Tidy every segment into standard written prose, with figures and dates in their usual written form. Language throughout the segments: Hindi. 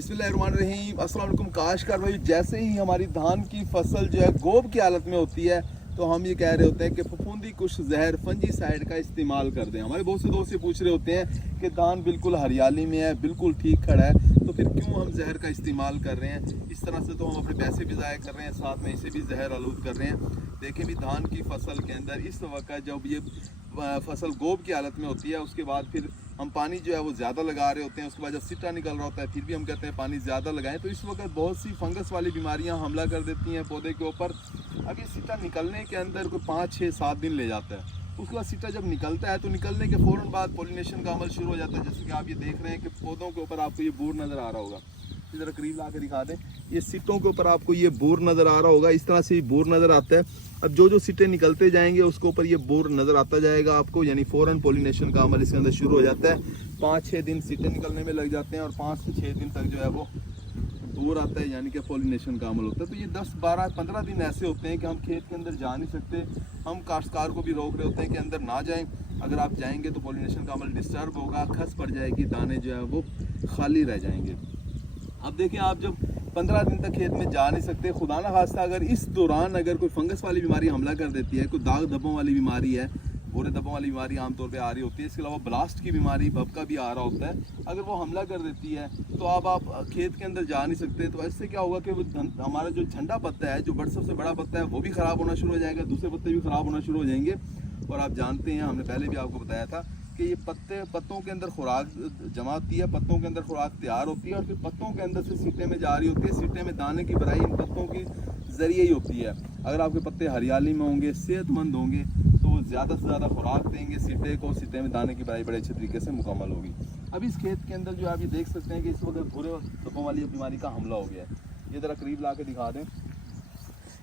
बिस्मिल्लाहिर्रहमानिर्रहीम। अस्सलाम वालेकुम काश्तकार भाई। जैसे ही हमारी धान की फसल जो है गोब की हालत में होती है तो हम ये कह रहे होते हैं कि फफूंदी कुछ जहर फंजीसाइड का इस्तेमाल कर दें। हमारे बहुत से दोस्त ये पूछ रहे होते हैं कि धान बिल्कुल हरियाली में है, बिल्कुल ठीक खड़ा है, तो फिर क्यों हम जहर का इस्तेमाल कर रहे हैं। इस तरह से तो हम अपने पैसे भी ज़ाया कर रहे हैं, साथ में इसे भी जहर आलूद कर रहे हैं। देखें भी धान की फसल के अंदर इस वक्त जब ये फसल गोब की हालत में होती है, उसके बाद फिर हम पानी जो है वो ज़्यादा लगा रहे होते हैं। उसके बाद जब सिट्टा निकल रहा होता है फिर भी हम कहते हैं पानी ज़्यादा लगाएं, तो इस वक्त बहुत सी फंगस वाली बीमारियां हमला कर देती हैं पौधे के ऊपर। अब ये सिट्टा निकलने के अंदर कोई 5, 6, 7 दिन ले जाता है। उसके बाद सिट्टा जब निकलता है तो निकलने के फ़ौरन बाद पॉलिनेशन का अमल शुरू हो जाता है। जैसे कि आप ये देख रहे हैं कि पौधों के ऊपर आपको ये बूर नज़र आ रहा होगा, ज़रा करीब ला के दिखा दें। ये सिट्टों के ऊपर आपको ये बोर नज़र आ रहा होगा, इस तरह से बोर नज़र आता है। अब जो जो सिट्टे निकलते जाएंगे उसके ऊपर ये बोर नज़र आता जाएगा आपको, यानी फ़ौरन पॉलिनेशन का अमल इसके अंदर शुरू हो जाता है। 5-6 दिन सिट्टे निकलने में लग जाते हैं और 5 से 6 दिन तक जो है वो बोर आता है, यानी कि पॉलिनेशन का अमल होता है। तो ये 10, 12, 15 दिन ऐसे होते हैं कि हम खेत के अंदर जा नहीं सकते। हम काश्तकार को भी रोक रहे होते हैं कि अंदर ना जाएं। अगर आप जाएंगे तो पॉलिनेशन का अमल डिस्टर्ब होगा, खस पड़ जाएगी, दाने जो है वो खाली रह जाएंगे। अब देखिए, आप जब 15 दिन तक खेत में जा नहीं सकते, खुदा ना खास्ता अगर इस दौरान अगर कोई फंगस वाली बीमारी हमला कर देती है, कोई दाग धब्बों वाली बीमारी है, भूरे धब्बों वाली बीमारी आमतौर पे आ रही होती है, इसके अलावा ब्लास्ट की बीमारी भपका भी आ रहा होता है, अगर वो हमला कर देती है तो अब आप खेत के अंदर जा नहीं सकते। तो इससे क्या होगा कि वो हमारा जो झंडा पत्ता है, जो सबसे बड़ा पत्ता है, वो भी ख़राब होना शुरू हो जाएगा, दूसरे पत्ते भी ख़राब होना शुरू हो जाएंगे। और आप जानते हैं, हमने पहले भी आपको बताया था कि ये पत्तों के अंदर खुराक जमा होती है, पत्तों के अंदर खुराक तैयार होती है और फिर पत्तों के अंदर से सिट्टे में जा रही होती है। सिट्टे में दाने की भराई इन पत्तों की ज़रिए ही होती है। अगर आपके पत्ते हरियाली में होंगे, सेहतमंद होंगे, तो वो ज़्यादा से ज़्यादा खुराक देंगे सिट्टे को, सिट्टे में दाने की भराई बड़े अच्छे तरीके से मुकम्मल होगी। अब इस खेत के अंदर जो आप ये देख सकते हैं कि इस वक्त भूरे धब्बों वाली बीमारी का हमला हो गया है। ये ज़रा करीब ला के दिखा दें।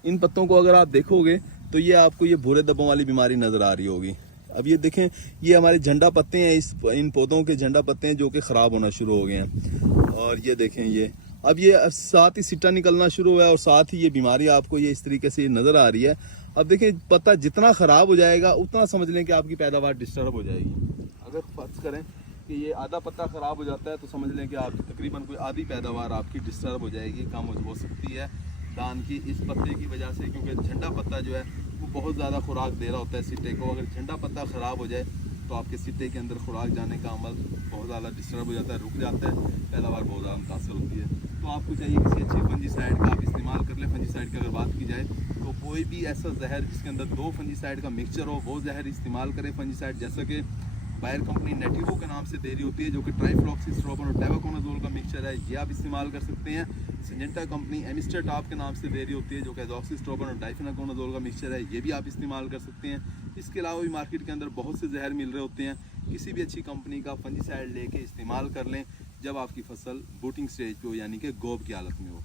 इन पत्तों को अगर आप देखोगे तो ये आपको ये भूरे धब्बों वाली बीमारी नज़र आ रही होगी। अब ये देखें, ये हमारे झंडा पत्ते हैं, इन पौधों के झंडा पत्ते हैं जो कि ख़राब होना शुरू हो गए हैं। और ये देखें, ये अब ये साथ ही सिट्टा निकलना शुरू हुआ है और साथ ही ये बीमारी आपको ये इस तरीके से नज़र आ रही है। अब देखें, पत्ता जितना ख़राब हो जाएगा उतना समझ लें कि आपकी पैदावार डिस्टर्ब हो जाएगी। अगर फर्ज करें कि ये आधा पत्ता ख़राब हो जाता है तो समझ लें कि आपकी तकरीबन कोई आधी पैदावार आपकी डिस्टर्ब हो जाएगी, कम हो सकती है धान की, इस पत्ते की वजह से। क्योंकि झंडा पत्ता जो है वो बहुत ज़्यादा खुराक दे रहा होता है सिट्टे को। अगर झंडा पत्ता ख़राब हो जाए तो आपके सिट्टे के अंदर खुराक जाने का अमल बहुत ज़्यादा डिस्टर्ब हो जाता है, रुक जाता है, पैदावार बहुत ज़्यादा मुतासर होती है। तो आपको चाहिए किसी अच्छे फंजीसाइड का आप इस्तेमाल कर लें। फंजीसाइड की अगर बात की जाए तो कोई भी ऐसा जहर जिसके अंदर 2 फंजीसाइड का मिक्सचर हो, वो जहर इस्तेमाल करें। फंजीसाइड जैसा कि बायर कंपनी नेटिवो के नाम से दे रही होती है, जो कि ट्राइफ्लॉक्सीस्ट्रोबिन और टेबाकोनाजोल का मिक्सचर है, ये आप इस्तेमाल कर सकते हैं। सिंजेंटा कंपनी एमिस्टर टॉप के नाम से दे रही होती है, जो कि एजॉक्सिस्ट्रोबिन और डाइफेनाकोनाजोल का मिक्सचर है, ये भी आप इस्तेमाल कर सकते हैं। इसके अलावा भी मार्केट के अंदर बहुत से जहर मिल रहे होते हैं। किसी भी अच्छी कंपनी का फंजीसाइड लेके इस्तेमाल कर लें जब आपकी फसल बूटिंग स्टेज पे हो, यानी कि गोब की हालत में हो।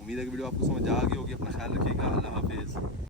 उम्मीद है कि वीडियो आपको समझ आ गई होगी। अपना ख्याल रखिएगा। अल्लाह हाफिज़।